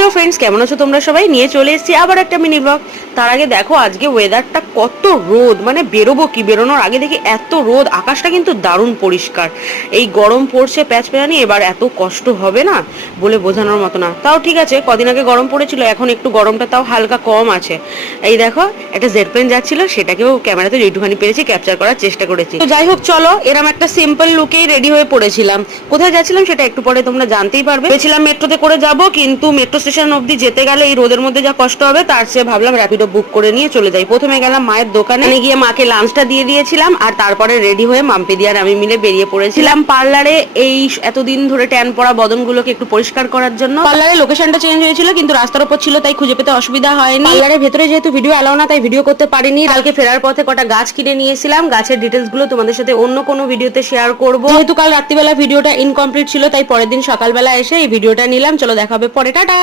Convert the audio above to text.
Hello friends, কেমন আছো তোমরা সবাই? নিয়ে চলে এসেছি আবার একটা মিনি ব্লগ। তার আগে দেখো আজকে ওয়েদারটা কত রোদ, মানে বেরোবো কি, বেরোনোর আগে দেখি এত রোদ। আকাশটা কিন্তু দারুণ পরিষ্কার। এই গরম পড়ছে প্যাচপ্যাচানি, এবার এত কষ্ট হবে না বলে বোঝানোর মতো না। তাও ঠিক আছে, কদিন আগে গরম পড়েছিল, এখন একটু গরমটা তাও হালকা কম আছে। এই দেখো একটা জেট প্লেন যাচ্ছিল, সেটাকেও ক্যামেরাতে যেটুখানি পেরেছি ক্যাপচার করার চেষ্টা করেছি। তো যাই হোক, চলো এরম একটা সিম্পল লুকেই রেডি হয়ে পড়েছিলাম। কোথায় যাচ্ছিলাম সেটা একটু পরে তোমরা জানতেই পারবে। ভেবেছিলাম মেট্রোতে করে যাব, কিন্তু মেট্রো স্টেশন অবধি যেতে গেলে এই রোদের মধ্যে যা কষ্ট হবে, তার চেয়ে ভাবলাম র্যাপিডো বুক করে নিয়ে চলে যাই। প্রথমে গেলাম মায়ের দোকানে, গিয়ে মাকে লাঞ্চটা দিয়ে দিয়েছিলাম, আর তারপরে রেডি হয়ে মাম্পি আর আমি মিলে বেরিয়ে পড়েছিলাম পার্লারে। এই এতদিন ধরে ট্যান পড়া বদনগুলোকে একটু পরিষ্কার করার জন্য। পার্লারের লোকেশনটা চেঞ্জ হয়েছিল, কিন্তু রাস্তার উপর ছিল, তাই খুঁজে পেতে অসুবিধা হয়নি। পার্লারের ভেতরে যেহেতু ভিডিও অ্যালাউ না, তাই ভিডিও করতে পারিনি। কালকে ফেরার পথে কটা গাছ কিনে নিয়েছিলাম, গাছের ডিটেলস গুলো তোমাদের সাথে অন্য কোনো ভিডিওতে শেয়ার করব। যেহেতু কাল রাত্রিবেলা ভিডিওটা ইনকমপ্লিট ছিল, তাই পরের দিন সকালবেলা এসে এই ভিডিওটা নিলাম। চলো দেখা হবে পরে, টাটা।